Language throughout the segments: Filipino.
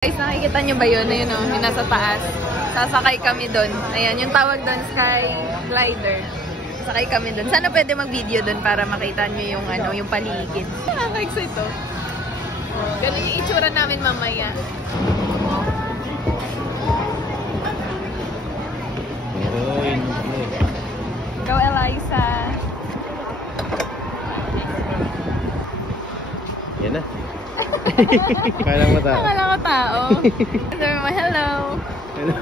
Guys, nakikita nyo ba yun? Ayun o, yung nasa taas. Sasakay kami doon. Ayan, yung tawag doon, sky glider. Sasakay kami doon. Sana pwede mag-video doon para makita nyo yung, ano, yung paligid. Nakaka-excite to. Ganun yung itsura namin mamaya. Go, Eliza. Yan na. Kala mo tao. Kala ko tao. Sabi mo, hello. Hello.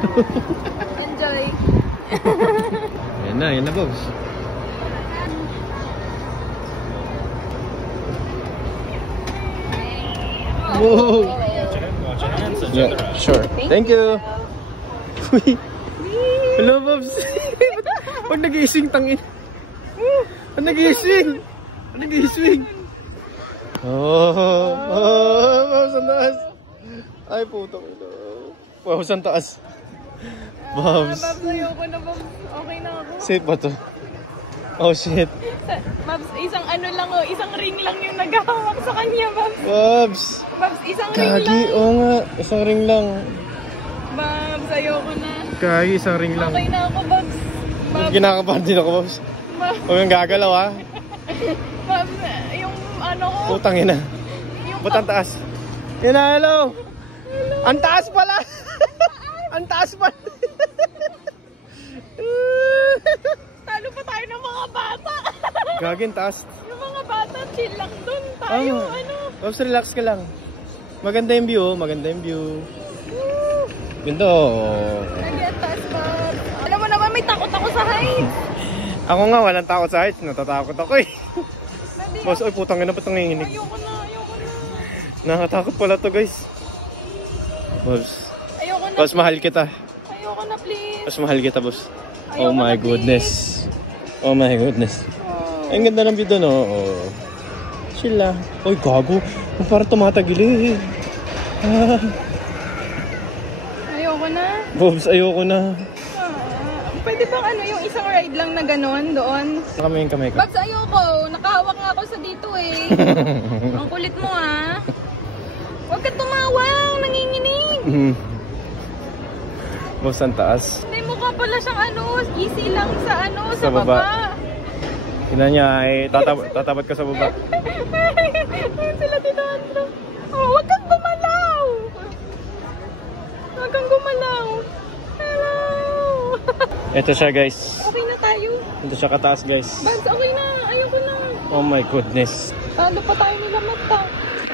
Enjoy. Yan na, Bobs. Whoa. Yeah, sure. Thank you. Hello, Bobs. Pag nag-iising, tangin. Pag nag-iising. Pag nag-iising. Oh, Bobs, ang taas. Ay, putang ina. Bobs, ang taas. Bobs. Bobs, ayoko na, Bobs. Okay na ako. Safe ba to? Oh, shit. Bobs, isang ano lang oh, isang ring lang yung naghahawak sa kanya, Bobs. Bobs. Bobs, isang ring lang. Kagi, oo nga. Isang ring lang. Bobs, ayoko na. Kagi, isang ring lang. Okay na ako, Bobs. Bobs. Kinakabahan din ako, Bobs. Huwag kang gagalaw, ha? Bobs, yung ano ko. Putang ina. Ba't ang taas? Yan na, hello. Ang taas pala. Ang taas pala. Talo pa tayo ng mga bata. Gagin, taas. Yung mga bata, chill lang dun. Tayo, ano. Bobs, relax ka lang. Maganda yung view, maganda yung view. Ganda, oh. Nagyan taas, Bobs. Alam mo naman, may takot ako sa heights. Ako nga, walang takot sa heights. Natatakot ako eh. Bobs, ay putang ina, ba't nanginginig? Ayoko na. Nakatakot pala to, guys. Bobs. Ayoko na. Bobs, mahal kita. Ayoko na, please. Bobs, mahal kita, boss. Ayoko Oh my na, goodness. Oh my goodness. Oh. Ay, ang ganda ng view doon, oh. Oh. Chill lang. Uy, gago. Parang tumatagili. Ayoko na. Bobs, ayoko na. Pwede bang ano, yung isang ride lang na gano'n doon? Kamay ka. Babs, ayoko. Nakahawak nga ako sa dito eh. Ang kulit mo ah. Huwag ka tumawang. Nanginginig. Bobs, ang taas. May mukha pala siyang ano, easy lang sa ano, sa Sa baba. baba. Ina niya, ay tatapat ka sa baba. Ayun sila dito, Andro. Oh, huwag kang gumalaw. Huwag kang gumalaw. Hello. Ito siya, guys. Okay na tayo. Ito siya kataas, guys. Babs, okay na. Ayoko na. Oh my goodness. Talo pa tayo nila mata.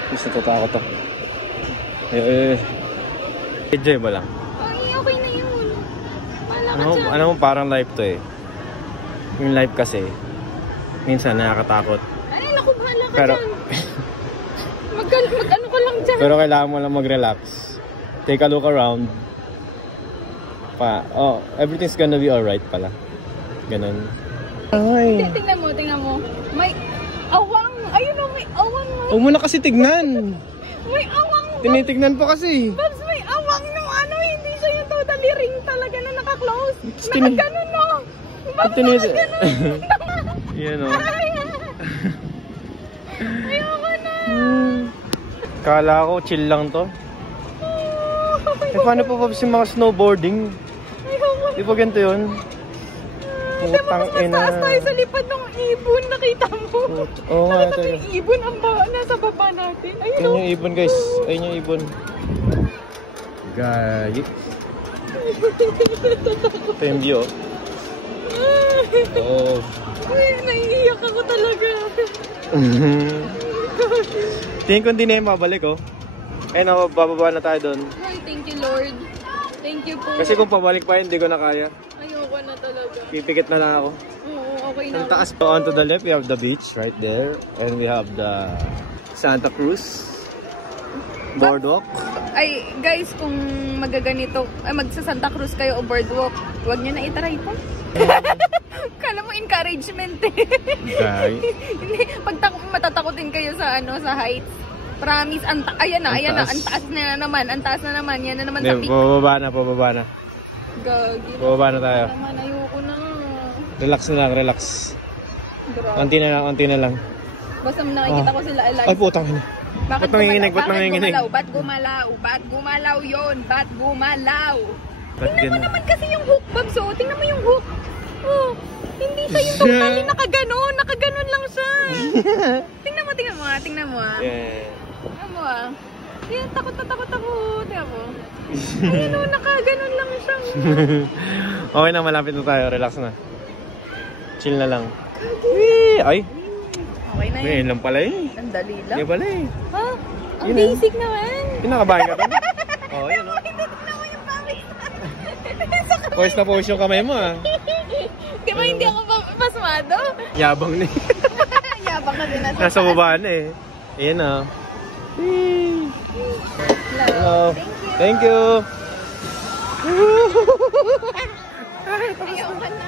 Gusto tatakot to. Enjoy ba lang? Ay, okay na yun. Wala ka dyan. Ano mo, parang life to eh. Yung life kasi, minsan nakakatakot. Ay, naku, bahala ka Pero, dyan. Mag-ano ka lang dyan. pero kailangan mo lang mag-relax. Take a look around. Everything's gonna be alright pala. Ganun. Ay. Tingnan mo. May awang. Ayun o, may awang. Huwag mo na kasi tignan. May awang. Tinitignan po kasi. Babs, may awang nung ano. Hindi siya yung totally ring talaga na naka-close. Tin- Naka-ganon no. Babs, naka-ganon. Yan o. Ayoko na. Kala ko chill lang to. Paano po yung mga snowboarding? Ayoko. Di ba ganito yun? Putang ina. Mas tayo sa lipad ng ibon. Nakita mo? Oo nga. Nakita mo yung ibon ang nasa baba natin. Ayun Ayun yung ibon, guys. Ayun yung ibon. Gagi. Ito yung view. Oh. Uy, naiiyak ako talaga. Tingin ko hindi na yung mabalik, oh. Ayun, oh, bababa na tayo doon. Ay, thank you, Lord. Thank you po. Kasi kung pabalik pa yun, hindi ko na kaya. Ayoko na talaga. Pipikit na lang ako. Oo, okay na. Ang taas pa. On to the left, we have the beach right there. And we have the Santa Cruz boardwalk. Ay, guys, kung magsa Santa Cruz kayo o boardwalk, huwag nyo na itry po. Kala mo encouragement eh. Okay. Hindi, matatakotin kayo sa sa heights. Promise, ayan na, ang taas na naman, yan na naman sa peak. Pababa na. Gagi. Pababa na tayo. Naman, ayoko na. Relax na lang, relax. Grabe. Konti na lang. Basta nakikita ko sila alive. Ay, putang ina. Ba't nanginginig? Ba't nanginginig? Ba't gumalaw? Ba't gumalaw yun? Ba't gumalaw? Ba't Tingnan mo ganun? naman kasi yung hook, Babs. Oh, tingnan mo yung hook. Oh, hindi siya yung totally nakaganon. Nakaganon lang siya. Tingnan mo ah. Tingnan mo ah. Yeah. Tingnan mo ah. Yan, takot na takot ako. Tingnan mo. Ayun oh, nakaganon lang siya. Okay na, malapit na tayo. Relax na. Chill na lang. Wee! Ay! Okay na Ngayon yun. lang pala eh. Ang dali lang. Hindi pala eh. Ha? Ang Yun basic naman. Pinakabahan ka pa. Oo, yun o. Tingnan mo yung pangit. Pawis na pawis yung kamay mo ah. Di ba hindi ako pasmado? Yabang na eh. Yabang na din Nasa baba na eh. Ayan ah. Wee! Hello. Thank you. Thank you. Ayaw ka na.